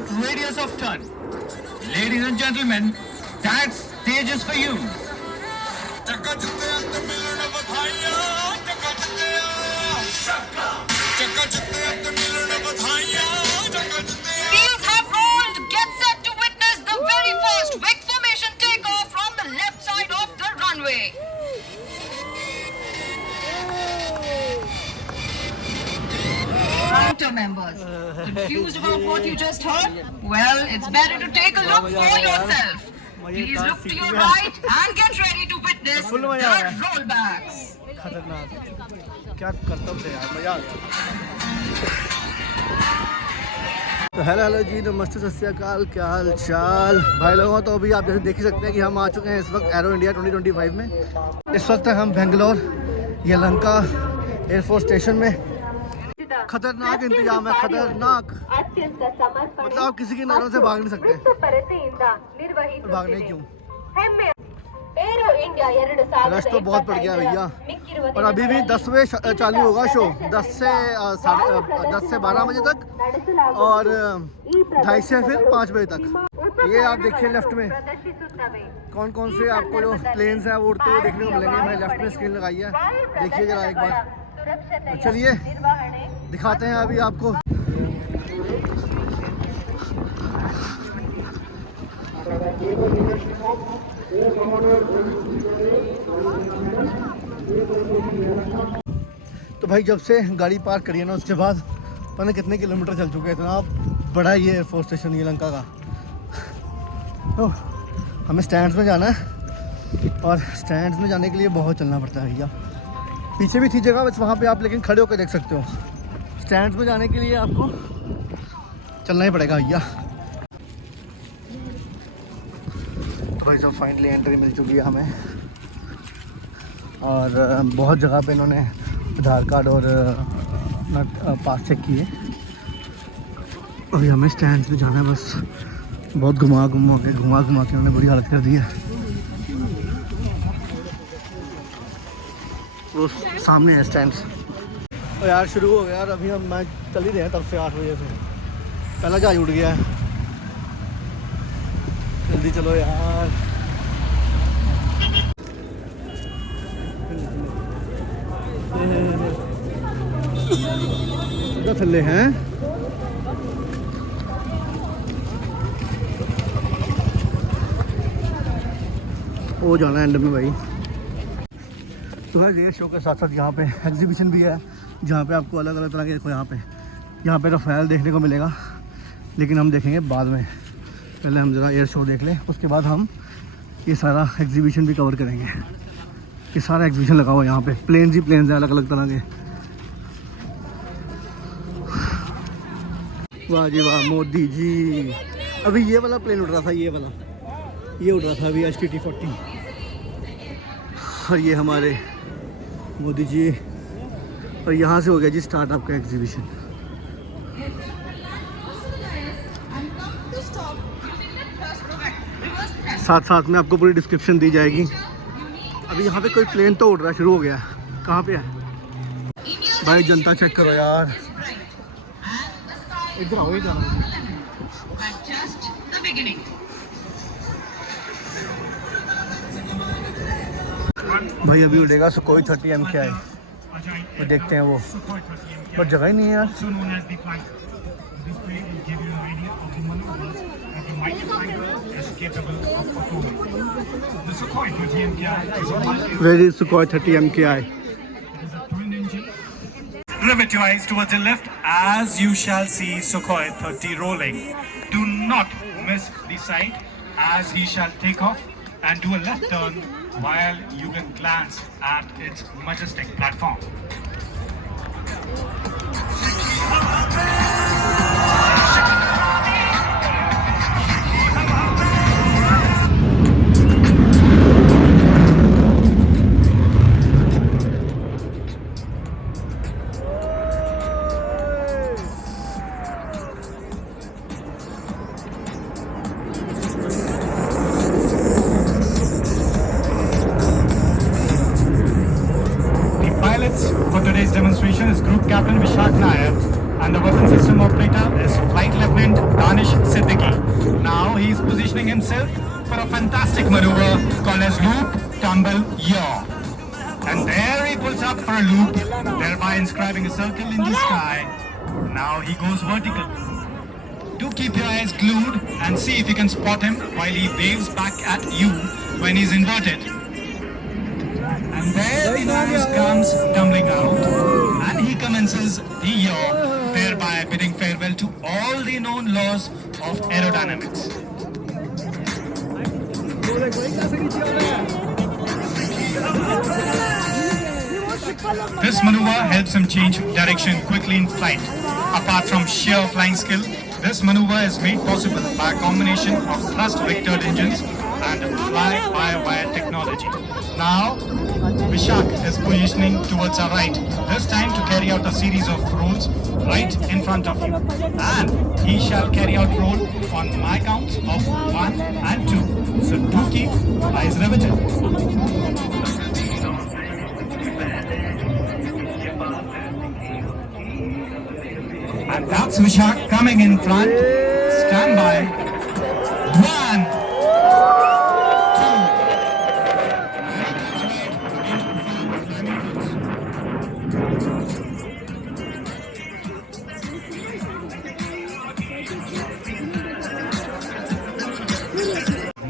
short radius of turn. Ladies and gentlemen, that stage is for you. Wheels have rolled. Get set to witness the very first wing formation takeoff from the left side of the runway. Counter members, confused about what you just heard? Well, it's better to take a look for yourself. Please look to your right and get ready to witness the rollbacks. खतरनाक क्या करतब थे यार, मज़ा आ गया। तो hello जी, नमस्ते, सत श्री अकाल, क्या हाल चाल भाई लोगों। तो अभी आप जैसे देख ही सकते हैं कि हम आ चुके हैं इस वक्त एरो इंडिया 2025 में। इस वक्त हम बेंगलोर यलहंका एयरफोर्स स्टेशन में। खतरनाक इंतजाम है, खतरनाक। मतलब आप किसी की नज़रों से भाग नहीं सकते। भागने क्यों, रश तो बहुत पड़ गया भैया। और अभी भी 10वें चालू होगा शो, 10 से 12 बजे तक और 2:30 से फिर 5 बजे तक। ये आप देखिए लेफ्ट में कौन कौन से आपको जो प्लेन्स हैं वो उड़ते हुए देखने को मिलेंगे। मैंने लेफ्ट में स्क्रीन लगाई है, देखिए जरा एक बार। तो चलिए दिखाते हैं अभी आपको। तो भाई जब से गाड़ी पार्क करी है ना, उसके बाद पता नहीं कितने किलोमीटर चल चुके हैं। इतना बड़ा ये एयरफोर्स स्टेशन यलहंका का। तो हमें स्टैंड्स में जाना है और स्टैंड्स में जाने के लिए बहुत चलना पड़ता है भैया। पीछे भी थी जगह बस, वहाँ पे आप लेकिन खड़े होकर देख सकते हो। स्टैंड्स में जाने के लिए आपको चलना ही पड़ेगा भैया। तो भाई साहब फाइनली एंट्री मिल चुकी है हमें और बहुत जगह पे इन्होंने आधार कार्ड और पास चेक किए। अभी हमें स्टैंड पे जाना है बस। बहुत घुमा के उन्होंने बुरी हालत कर दी है। वो सामने है स्टैंड। और यार शुरू हो गया यार, अभी हम मैं चल ही रहे हैं तब से 8 बजे से। पहला जहाज उड़ गया है, जल्दी चलो यार। थल्ले हैं वो जाना एंड में भाई। तो है ये शो के साथ साथ यहाँ पे एग्जीबिशन भी है, जहाँ पे आपको अलग अलग तरह के, देखो यहाँ पे रफ़ेल देखने को मिलेगा, लेकिन हम देखेंगे बाद में। पहले हम ज़रा एयर शो देख लें, उसके बाद हम ये सारा एग्जीबिशन भी कवर करेंगे। ये सारा एग्जीबिशन लगा हुआ है यहाँ पे, प्लेन्स ही प्लेन्स हैं अलग अलग तरह के। वाह जी वाह, मोदी जी। अभी ये वाला प्लेन उड़ रहा था, ये उड़ रहा था अभी STT-40। और ये हमारे मोदी जी। और यहाँ से हो गया जी स्टार्ट आपका एग्जीबिशन। साथ साथ में आपको पूरी डिस्क्रिप्शन दी जाएगी। अभी यहाँ पे कोई प्लेन तो उड़ रहा शुरू हो गया। कहाँ पे है भाई, जनता चेक करो यार। इधर आओ, इधर आओ भाई। अभी उड़ेगा सुखोई 30 MKI। वो देखते हैं वो, पर जगह ही नहीं है यार। Where is Sukhoi 30 MKI? Rivet your eyes towards the left as you shall see Sukhoi 30 rolling. Do not miss the sight as he shall take off and do a left turn while you can glance at its majestic platform. For today's demonstration is Group Captain Danish Siddiqui. Now he's positioning himself for a fantastic maneuver called as loop, tumble, yaw. And there he pulls up for a loop, thereby inscribing a circle in the sky. Now he goes vertical. Do keep your eyes glued and see if you can spot him while he waves back at you when he's inverted. And there the noise comes tumbling out, and he commences the yaw, thereby bidding farewell to all the known laws of aerodynamics. This maneuver helps him change direction quickly in flight. Apart from sheer flying skill, this maneuver is made possible by a combination of thrust-vectored engines and fly-by-wire technology. Now, Vishak is positioning towards our right, this time to carry out a series of rolls right in front of you. And he shall carry out roll on my counts of 1 and 2. So do keep eyes riveted. And that's Vishak coming in front. Stand by. 1.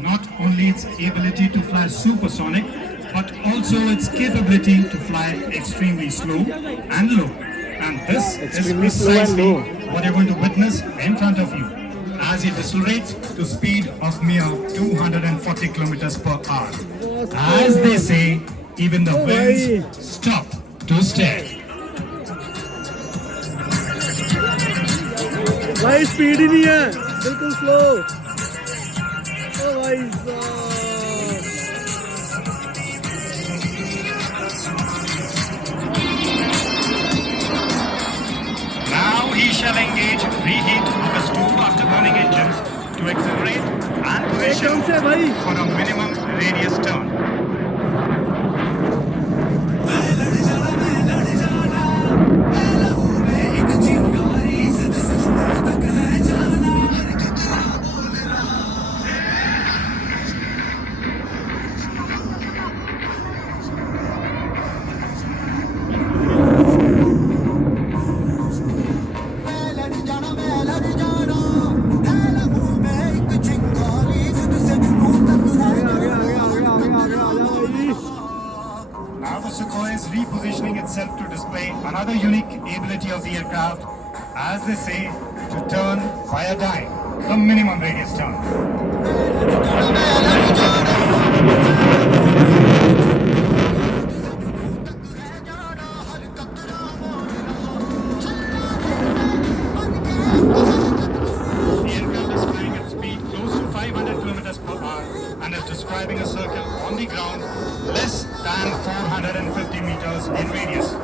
Not only its ability to fly supersonic, but also its capability to fly extremely slow and low. And this is precisely what you're going to witness in front of you as it decelerates to speed of mere 240 kilometers per hour. As they say, even the winds stop to stare. भाई speed ही नहीं है, बिल्कुल slow. ओ भाई साहब। Now he shall engage reheat of his two afterburning engines to accelerate and position for a minimum radius turn. Now the Sukhoi is repositioning itself to display another unique ability of the aircraft, as they say, to turn via dive, the minimum radius turn. The aircraft is flying at speed close to 500 kilometers per hour and is describing a circle on the ground less than 450 meters in radius.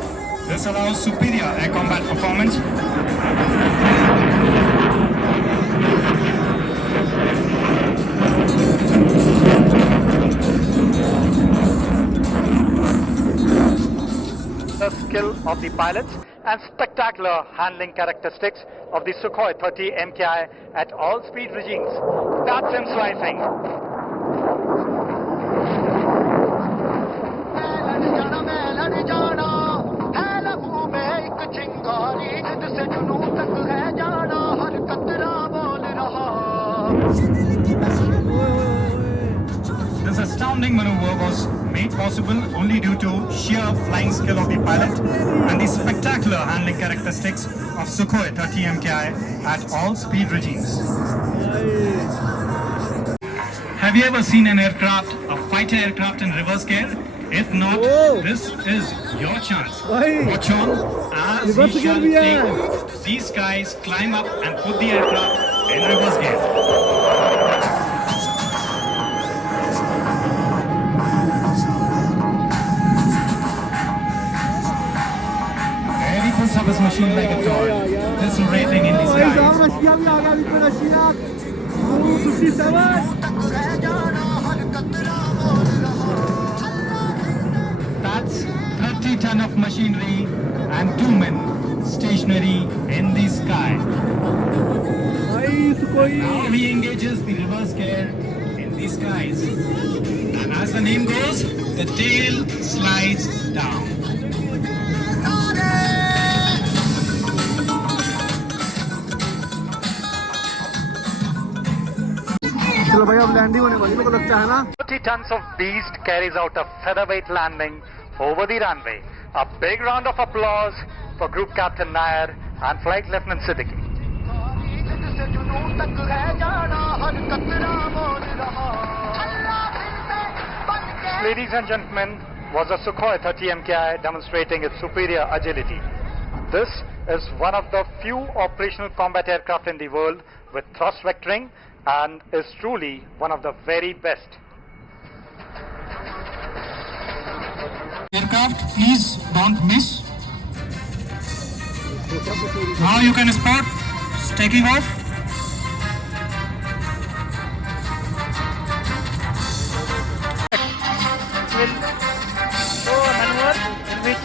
This allows superior air combat performance. The skill of the pilots and spectacular handling characteristics of the Sukhoi 30 MKI at all speed regimes. That's him slicing. This astounding maneuver was made possible only due to sheer flying skill of the pilot and the spectacular handling characteristics of Sukhoi 30 MKI at all speed regimes. Have you ever seen an aircraft, a fighter aircraft in reverse gear? If not, this is your chance. Watch on as he shall take these guys, climb up and put the aircraft in reverse gear. Pulls up his machine like a toy, decelerating in the skies. That's 30-ton of machinery and 2 men stationary in the sky. Now he engages the reverse gear in the skies. And as the name goes, the tail slides down. चलो भाई अब landing होने वाली, मेरे को लगता है ना 40 tons of beast carries out a featherweight landing over the runway. A big round of applause for Group Captain Nair and Flight Lieutenant Siddiqui. Ladies and gentlemen, was a Sukhoi 30 MKI demonstrating its superior agility. This is one of the few operational combat aircraft in the world with thrust vectoring and is truly one of the very best. Aircraft, please don't miss. Now you can spot it's taking off. Will show a maneuver in which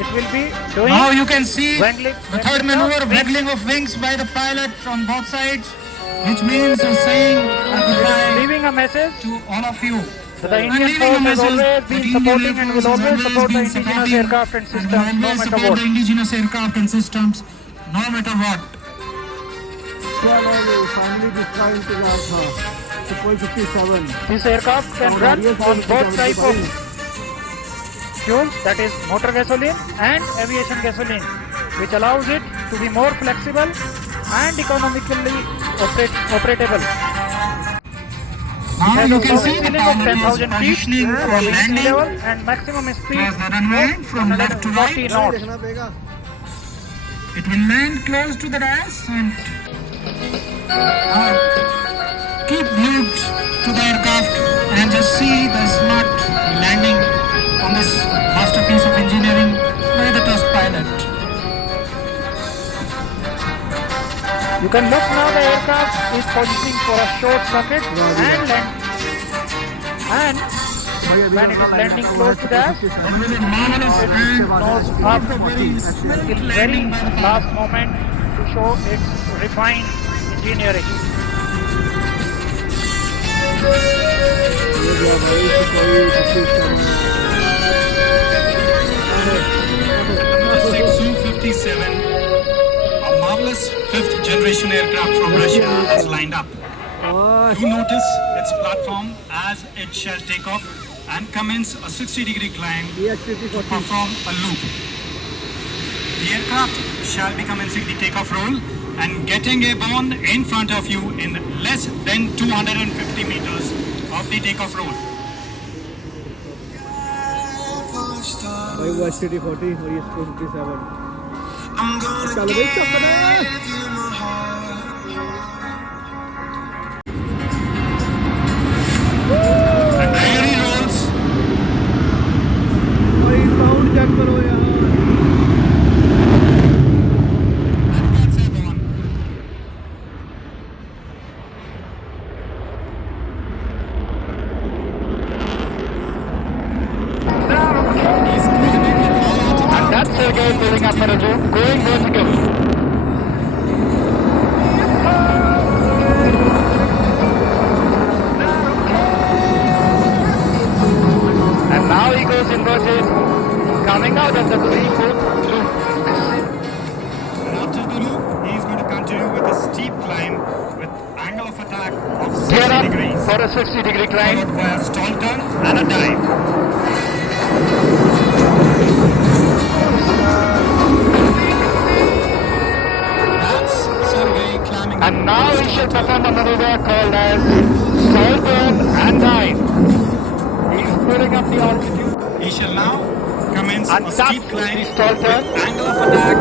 it will be doing Now you can see wangling, the third maneuver, waggling of wings by the pilot from both sides, which means saying a goodbye leaving a message. to all of you. So the Indian Force has always been supporting and will always support the indigenous aircraft and systems, no matter support what. the indigenous aircraft and systems, no matter what. चलो finally जिसका इंतजार था Sukhoi 57 This aircraft can run on both type of fuels, that is motor gasoline and aviation gasoline, which allows it to be more flexible and economically operable. Now you can see the Ceiling of pilot is 10,000 feet positioning for sea landing. level and maximum speed Across the runway from left to 40 right. knots. देखना पड़ेगा It will land close to the dash and keep glued to the aircraft and just see the smart landing on this masterpiece of engineering by the test pilot. You can look now, the aircraft is positioning for a short circuit and land. And भाई अभी when it is landing close to that, It was a marvelous and nose up. very smooth It's very landing by the last moment to show its refined engineering. ये गया भाई Sukhoi 57, a marvelous fifth generation aircraft from Russia has lined up. और You notice its platform as it shall take off and commence a 60-degree climb ये to perform a loop. The aircraft shall be commencing the takeoff roll and getting airborne in front of you in less than 250 meters of the takeoff roll. भाई वो STT 40 और ये Sukhoi 57 चलो भाई Chapna And there he rolls. भाई sound check करो यार And gets airborne. He's climbing with high altitude. And that's Sergei pulling up for a zoom, going vertical. And now he goes inverted, coming out of the 3-foot loop. And after the loop, he is going to continue with a steep climb with angle of attack of 60 Gear up degrees, for a 60-degree climb. followed by a stall turn and a dive. That's Sergei climbing. And now he shall perform a maneuver called as stall turn and dive. He's pulling up the altitude. He shall now commence And a that's steep climb the stall with turn. angle of attack.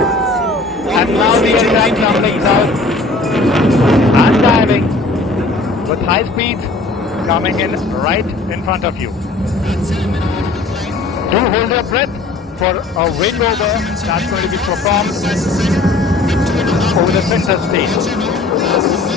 And now the almost aircraft reaching 80 tumbling degrees. down and diving with high speed coming in right in front of you. That's a maneuver to climb. Do hold your breath for a wind over that's going to be performed over the center stage.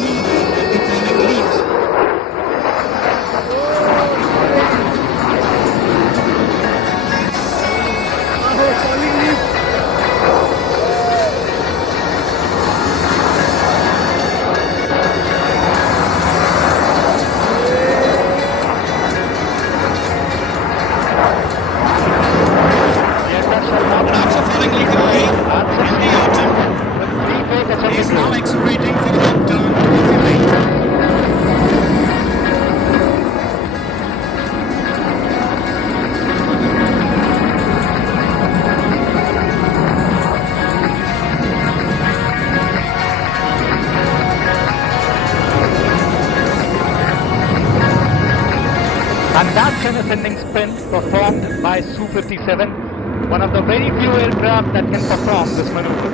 that's an ascending spin performed by Su-57, one of the very few aircraft that can perform this maneuver.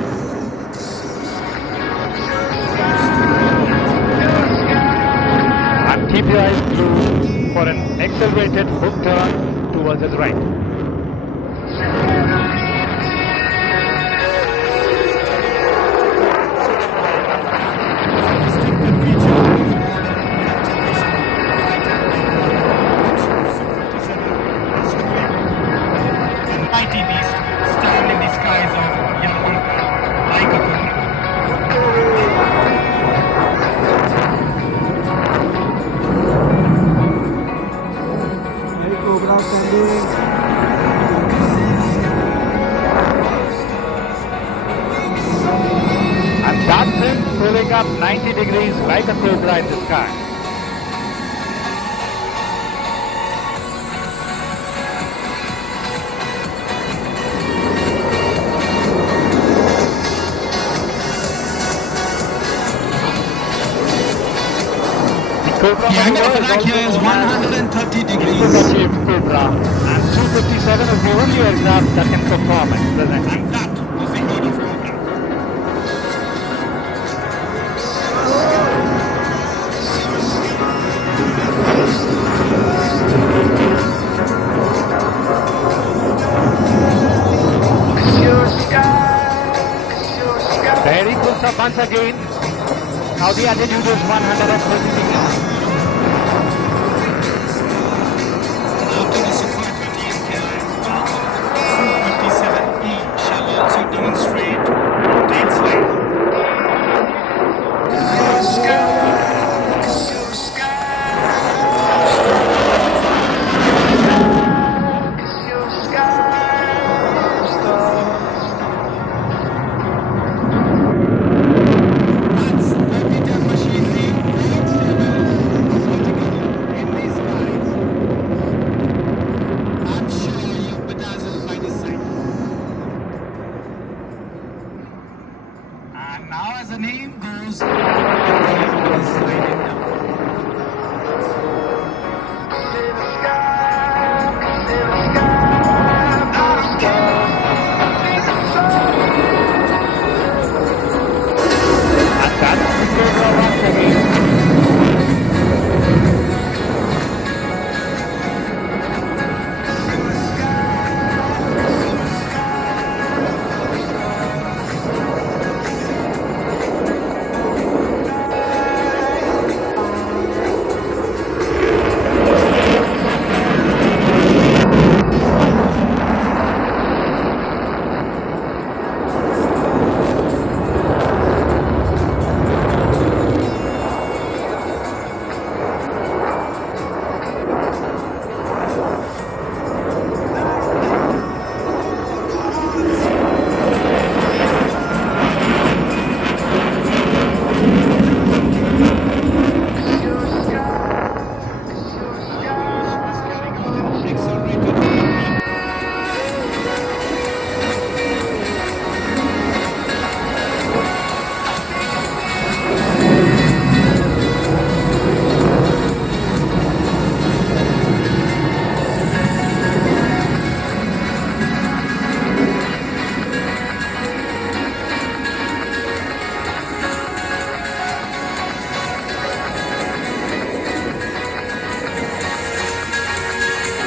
And keep your eyes glued for an accelerated hook turn towards his right. Mighty beast stand in the skies of Yamaha like a cobra. Cobra standing. And that's him pulling up 90 degrees like a cobra in the sky. The angle of attack here is 130 degrees. Achieved Cobra, and Su-57 is the only aircraft that can perform at present. And that was the aid of Cobra. There he pulls up once again. Now the altitude is 130 degrees. After the Sukhoi 30 MKI, Su-57E shall also demonstrate tail slide. That's orbital machinery in the skies. I'm sure you're bedazzled by this sight. And now, as the name goes, the plane is sliding down. And that's the Cobra once again.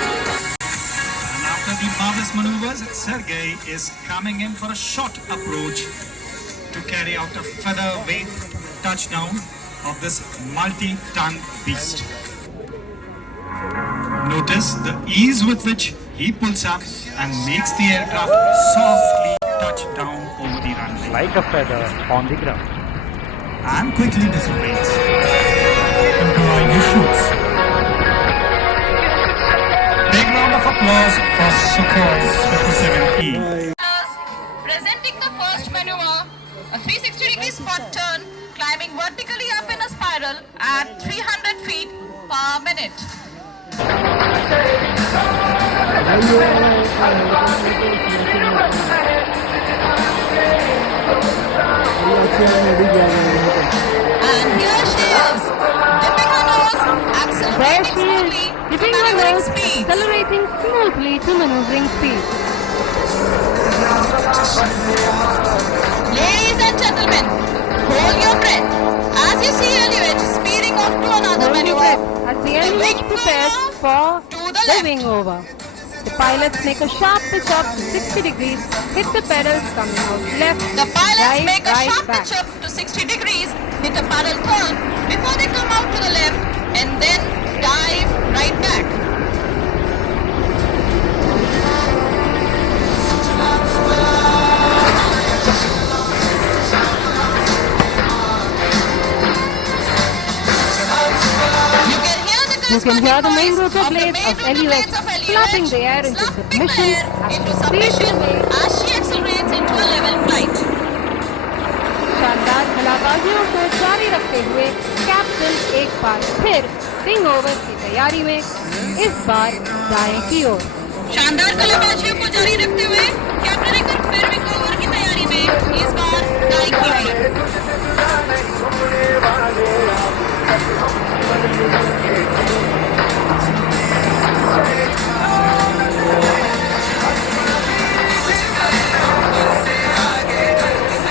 And after the marvelous maneuvers, Sergei is coming in for a short approach to carry out a featherweight touchdown of this multi-ton beast. Notice the ease with which he pulls up and makes the aircraft softly touch down over the runway Like a feather on the ground. and quickly dissipates. Implying he shoots. Big round of applause for Sukhoi 57E. Presenting the first maneuver, a 360-degree spot turn, climbing vertically up in a spiral at 300 feet per minute. And here she is, dipping her nose, accelerating slowly, maneuvering speeds. accelerating smoothly to maneuvering speed. Ladies and gentlemen, hold your breath as you see LUH speeding off to another Hold your maneuver. breath as the LUH prepares for To the the left. wing over. The pilots make a sharp pitch up to 60 degrees, hit the pedals coming out left, The pilots right, make a right, sharp back. pitch up to 60 degrees, hit a paddle turn before they come out to the left and then dive right back. You can hear the main rotor of the blades main of rotor LUH blades of LUH slapping the air into slapping the submission air as into it speeds submission away. as she accelerates into a level flight. शानदार बल्लेबाजियों को जारी रखते हुए captain एक बार फिर wing over की तैयारी में, इस बार दाएं की ओर। शानदार बल्लेबाजियों को जारी रखते हुए कैप्टन एक बार फिर विंग ओवर की तैयारी में, इस बार दाएं की ओर।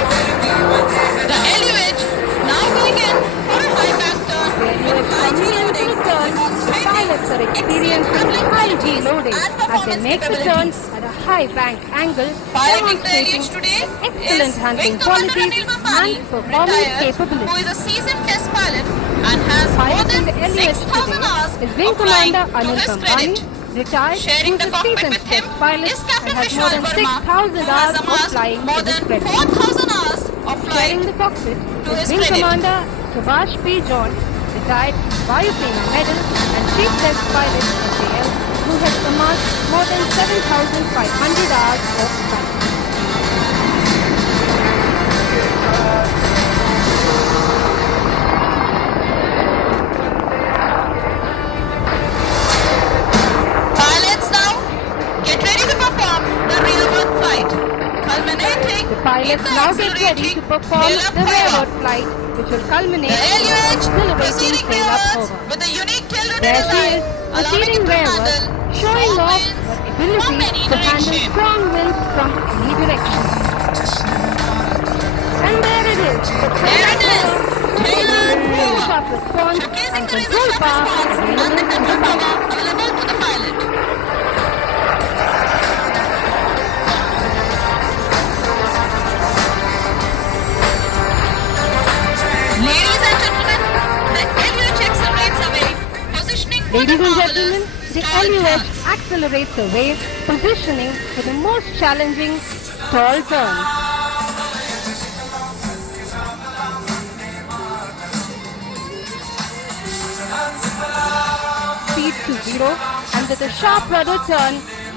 The LUH now going in for a high back turn with high G loading. The pilots are experiencing high G loading as they make the turns at a high bank angle, Piloting the demonstrating LUH today excellent is handling Wing Commander qualities Anil Mapani, and performance retired, who capabilities. is a seasoned test pilot and has more Piloting than the LUH 6,000 hours today is Wing of flying Commander to Anil his Pampani, credit. retired, Sharing who the is a cockpit seasoned with him test pilot is and Captain has more Vishal than Verma, 6,000 who has hours of amassed flying more to his than credit. 4,000 hours of flying. Sharing the cockpit to is his Wing credit. Commander Subhash P. John, retired Vayu Sena Medal and Chief Test Pilot of JL, who has amassed more than 7,500 hours of flight. Pilots now get ready to perform the rearward flight, culminating The pilots in the now get ready to accelerating perform tail-up the hover. rearward flight, which will culminate The in LUH exhilarating proceeding tail-up rearwards over. with a unique tail rotor There she design, is, allowing proceeding it to rearward, handle showing strong off winds her from ability any to handle direction. strong winds from any direction. And there it is, the There it is, tail-up razor hover, sharp response showcasing and the razor control sharp power response and the available to the control pilot. power available to the pilot. Ladies and gentlemen, the LUH accelerates away, positioning for Ladies the and marvelous gentlemen, the stall LUH turn. accelerates away, positioning for the most challenging stall turn. Speed to zero, and with a sharp rudder turn,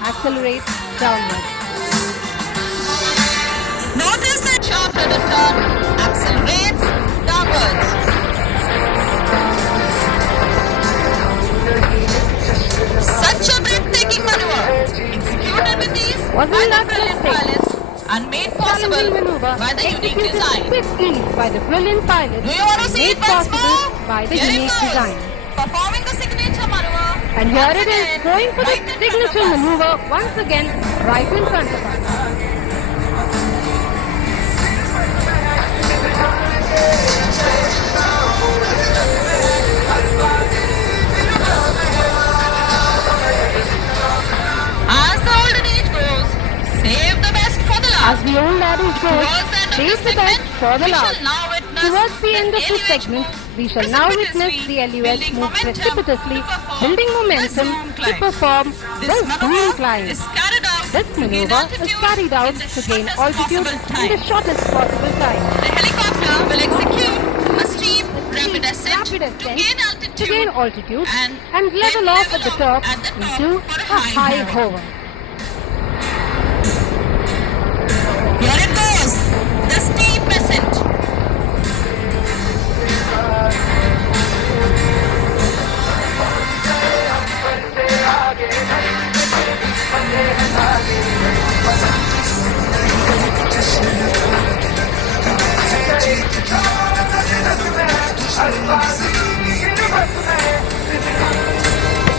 accelerates downwards. Notice that sharp rudder turn accelerates downwards. Such a breathtaking maneuver, executed with ease by Wasn't the that brilliant breathtaking? pilots and made Challenging possible maneuver by the unique executed design. swiftly by the brilliant pilot, Do you want to see made it once possible more? by the Here it unique goes. design. Performing the signature maneuver. And here once it is, again, going for right the in front of signature us. maneuver once again, right in front of us. As the olden age goes, save the best for the As last. the old adage goes, Towards the end of save this the best segment, for the we last. shall now witness Towards the end of this LUH segment, move we shall now witness the precipitously, LUH building move momentum precipitously, to perform building the momentum zoom to climb. perform This the zoom maneuver climb. is carried out This to gain maneuver is altitude carried out in the to gain shortest altitude possible in the time. shortest possible time. The helicopter will execute a steep, rapid ascent Rapid to ascent gain to gain altitude and and level then off at the top at the top into for a high hover. Here it goes, the steep ascent.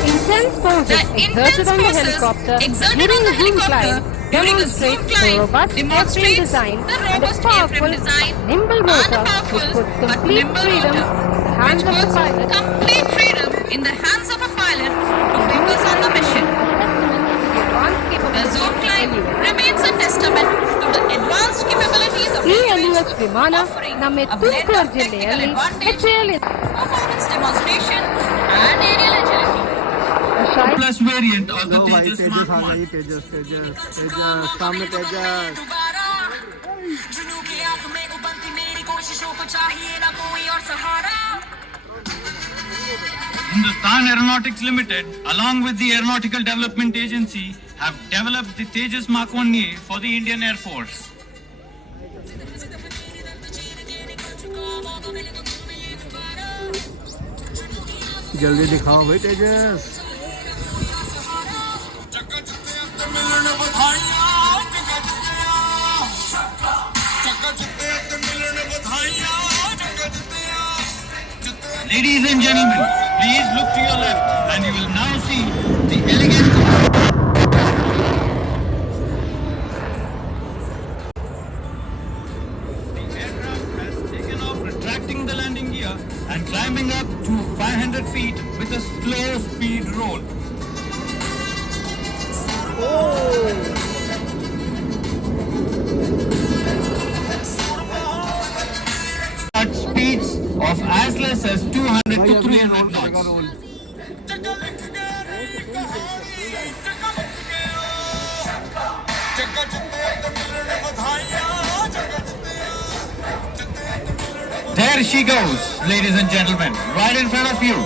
Intense forces exerted on the helicopter during the zoom climb demonstrate the robust airframe design and a powerful, nimble rotor which puts complete freedom in the hands of the pilot to focus on the mission. The zoom climb remains a testament to the advanced capabilities of ಈ LUH ವಿಮಾನ ನಮ್ಮ ತುಮಕೂರು ಜಿಲ್ಲೆಯಲ್ಲಿ HAL performance demonstration and aerial agility. Plus variant of the लो भाई Tejas तेजस Mark आ 1. गई तेजस सामने तेजस Hindustan Aeronautics Limited, along with the Aeronautical Development Agency, have developed the Tejas Mark 1A for the Indian Air Force. जल्दी दिखाओ भाई तेजस Ladies and gentlemen, please look to your left and you will now see the elegant retracting the landing gear and climbing up to 500 feet with a slow speed roll. At speeds of as less as 200 to 300 knots. There she goes, ladies and gentlemen, right in front of you.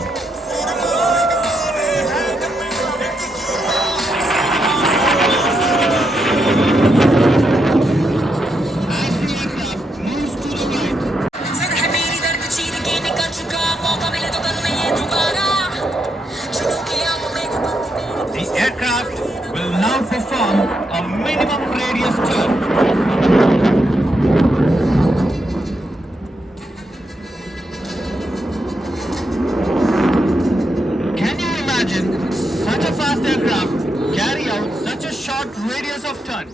As the aircraft moves to the right, the aircraft will now perform a minimum radius turn. Can you imagine such a fast aircraft carry out such a short radius of turn?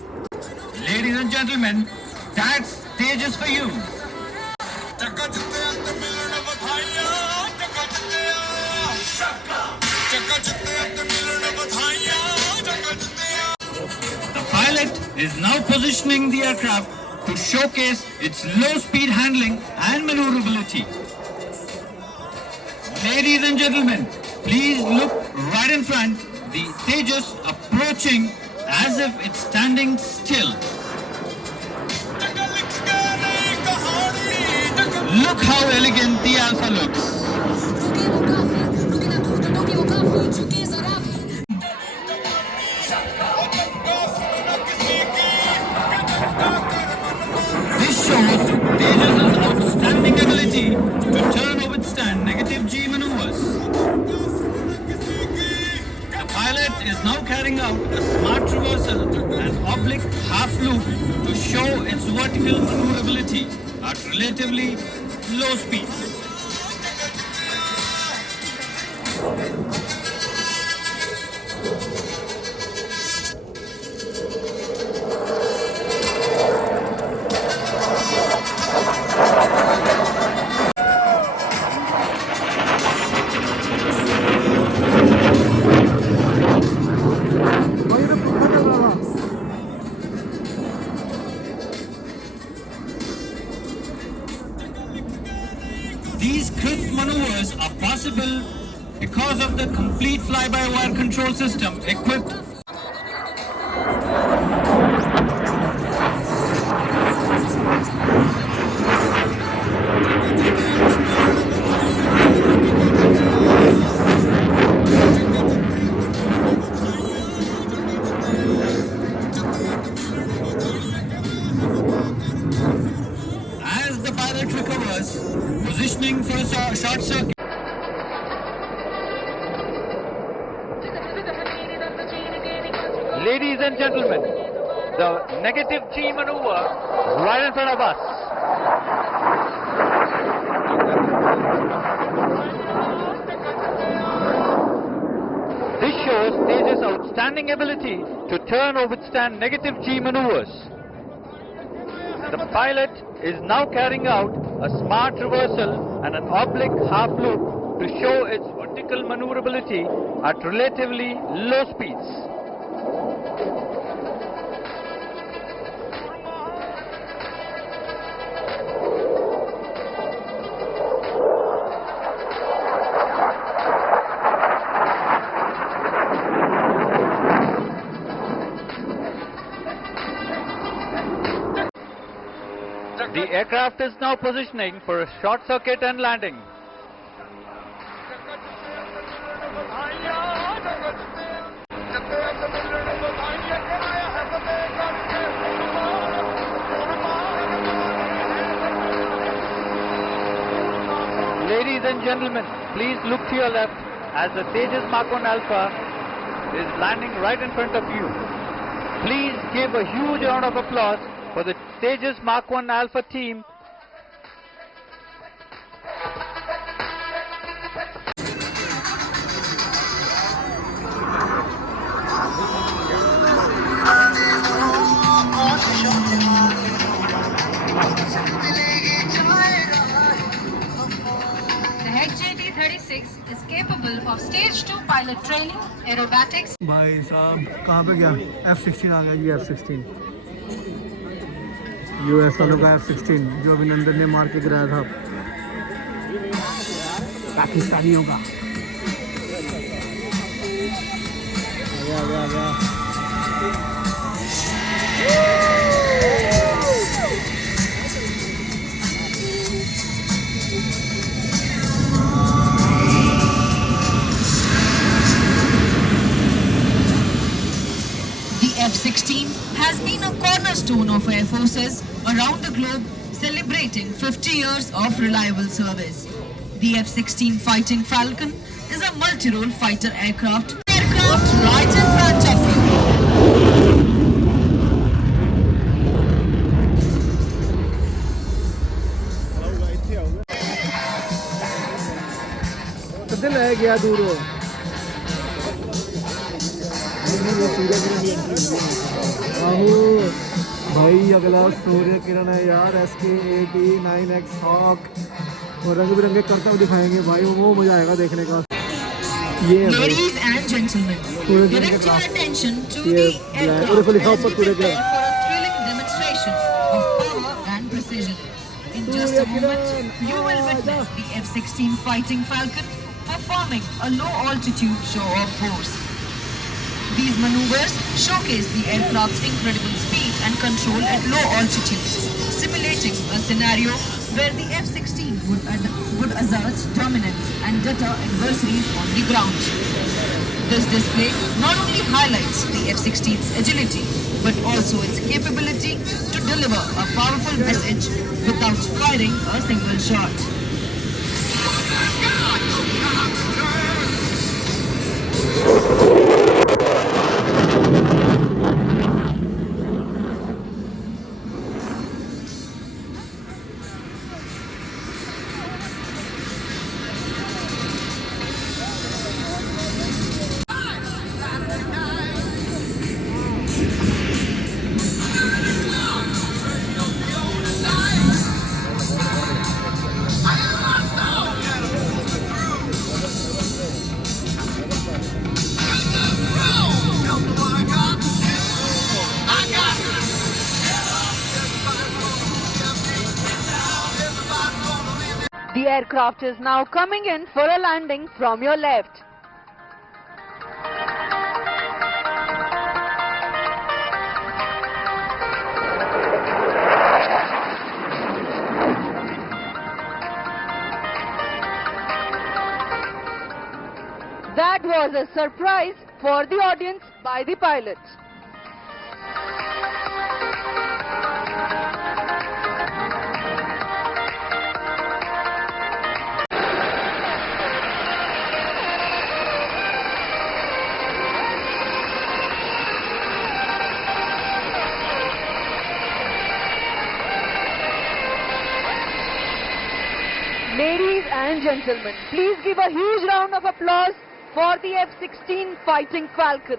Ladies and gentlemen, that's Tejas for you. The pilot is now positioning the aircraft to showcase its low-speed handling and maneuverability. Ladies and gentlemen, please look right in front. The Tejas approaching as if it's standing still. Look how elegant the Alpha looks. This shows Tejas' outstanding ability to turn or withstand negative G maneuvers. The pilot is now carrying out a smart reversal and oblique half loop to show its vertical maneuverability at relatively low speed. These crisp maneuvers are possible because of the complete fly-by-wire control system equipped. As the pilot recovers, positioning for a short circuit. Ladies and gentlemen, the negative G maneuver right in front of us. This shows Tejas' outstanding ability to turn or withstand negative G maneuvers. The pilot is now carrying out a smart reversal and an oblique half loop to show its vertical maneuverability at relatively low speeds. The aircraft is now positioning for a short circuit and landing. Ladies and gentlemen, please look to your left as the Tejas Mach 1 Alpha is landing right in front of you. Please give a huge round of applause for the Tejas Mach 1 Alpha team. The HJT-36 is capable of stage 2 pilot training, aerobatics, भाई साहब कहाँ पे गया? F-16 आ गया जी, F-16 US वालों का F-16 जो अभिनंदन ने मार के गिराया था पाकिस्तानियों का। आ गया। The F-16 has been a cornerstone of air forces around the globe, celebrating 50 years of reliable service. The F-16 Fighting Falcon is a multi-role fighter aircraft right in front of you. कितने ले गया दूर वो? आहो भाई अगला सूर्य किरण है यार, SK-89X हॉक और रंग बिरंगे करतब दिखाएंगे भाई, वो मजा आएगा देखने का। ये है भाई Ladies and gentlemen, Surya Kiran direct के your साथ attention to ये the aircraft और इसको लिखा as ऊपर we Surya prepare Kiran. for a thrilling demonstration of power and precision. In just a moment, you will witness the F-16 Fighting Falcon performing a low-altitude show of force. These maneuvers showcase the aircraft's incredible speed and control at low altitudes, simulating a scenario where the F-16 would assert dominance and deter adversaries on the ground. This display not only highlights the F-16's agility, but also its capability to deliver a powerful message without firing a single shot. The aircraft is now coming in for a landing from your left. That was a surprise for the audience by the pilot. Ladies and gentlemen, please give a huge round of applause for the F-16 Fighting Falcon.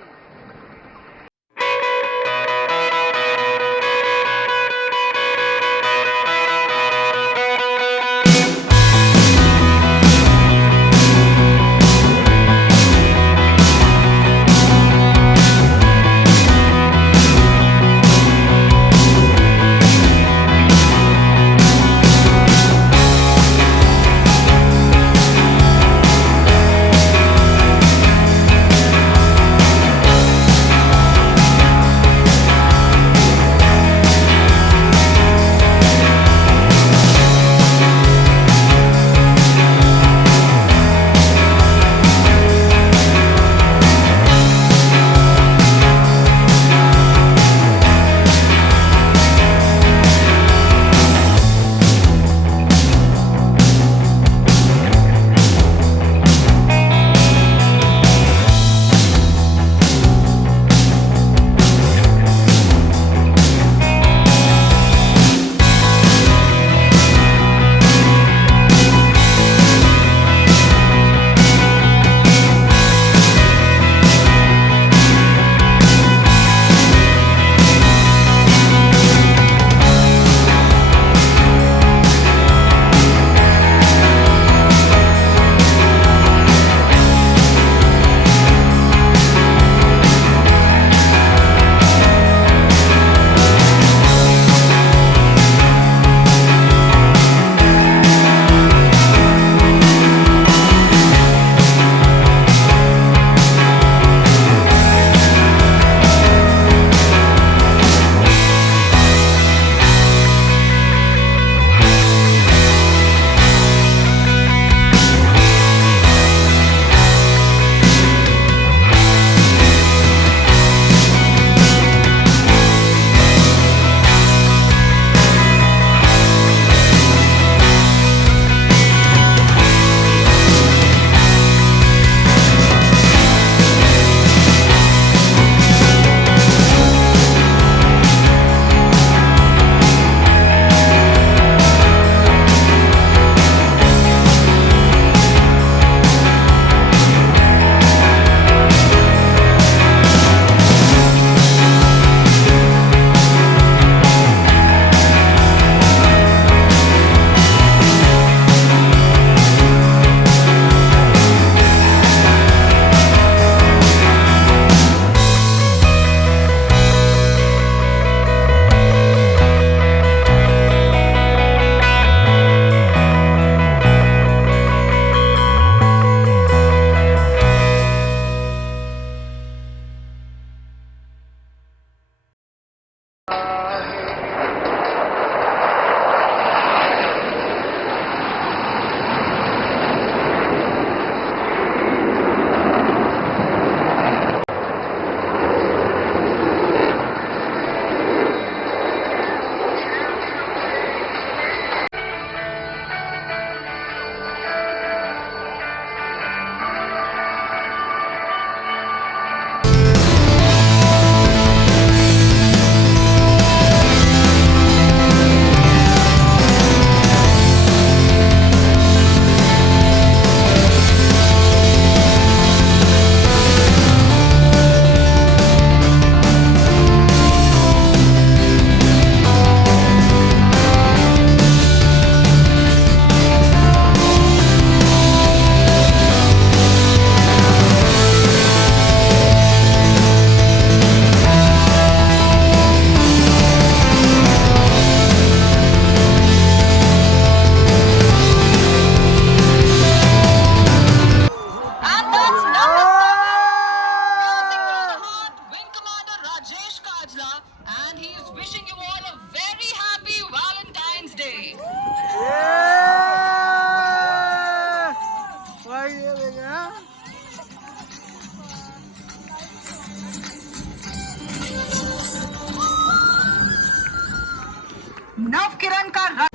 Navkiran का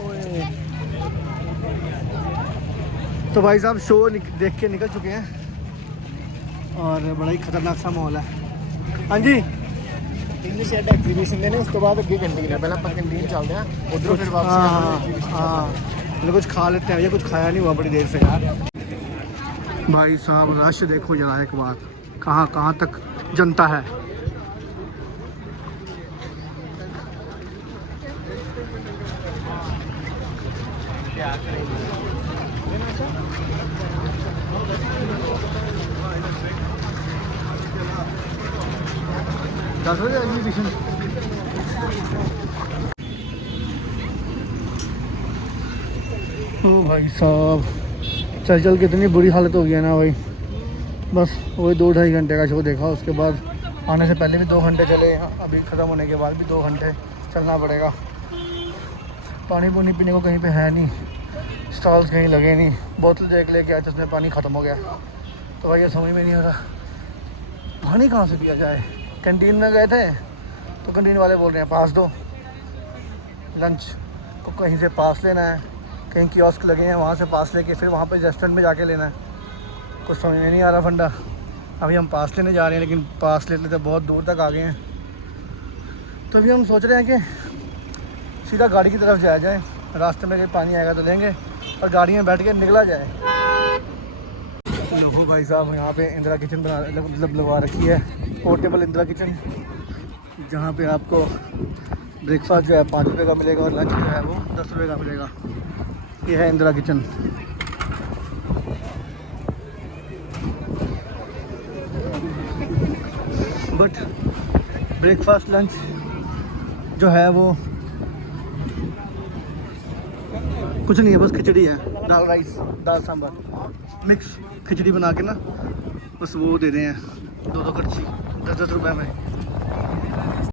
तो भाई साहब show देख के निकल चुके हैं और बड़ा ही खतरनाक सा माहौल है। हाँ जी इंग्लिश एग्जीबिशन देने उस तो बाद अगे कैंटीन है, पहले अपन कैंटीन चलते हैं उधरों फिर वापस। हाँ मतलब कुछ खा लेते हैं, ये कुछ खाया नहीं हुआ बड़ी देर से यार। भाई साहब रश देखो जरा एक बार, कहाँ कहाँ तक जनता है। दस बजे एग्जीबिशन। ओ भाई साहब चल चल के इतनी बुरी हालत हो गई है ना भाई, बस वही 2-2.5 घंटे का शो देखा, उसके बाद आने से पहले भी 2 घंटे चले, अभी ख़त्म होने के बाद भी 2 घंटे चलना पड़ेगा। पानी पूनी पीने को कहीं पे है नहीं, स्टॉल्स कहीं लगे नहीं, बोतल देख लेके आए तो उसमें पानी ख़त्म हो गया। तो भाई ये समझ में नहीं आ रहा पानी कहाँ से पिया जाए। कैंटीन में गए थे तो कैंटीन वाले बोल रहे हैं पास दो, लंच को कहीं से पास लेना है, कहीं कियोस्क लगे हैं वहाँ से पास लेके फिर वहाँ पे रेस्टोरेंट में जाके लेना है। कुछ समझ में नहीं आ रहा फंडा। अभी हम पास लेने जा रहे हैं, लेकिन पास लेते लेते बहुत दूर तक आ गए हैं। तो अभी हम सोच रहे हैं कि सीधा गाड़ी की तरफ जाया जाए, रास्ते में कहीं पानी आएगा तो लेंगे और गाड़ी में बैठ के निकला जाए। लो भाई साहब यहाँ पे इंदिरा किचन बना मतलब लगवा रखी है, पोर्टेबल इंदिरा किचन, जहाँ पे आपको ब्रेकफास्ट जो है 5 रुपये का मिलेगा और लंच जो है वो 10 रुपये का मिलेगा। ये है Indira kitchen. But breakfast lunch जो है वो कुछ नहीं है, बस खिचड़ी है, दाल राइस दाल सांभर मिक्स खिचड़ी बना के ना बस वो दे रहे हैं 2-2 कड़छी 10-10 रुपये में।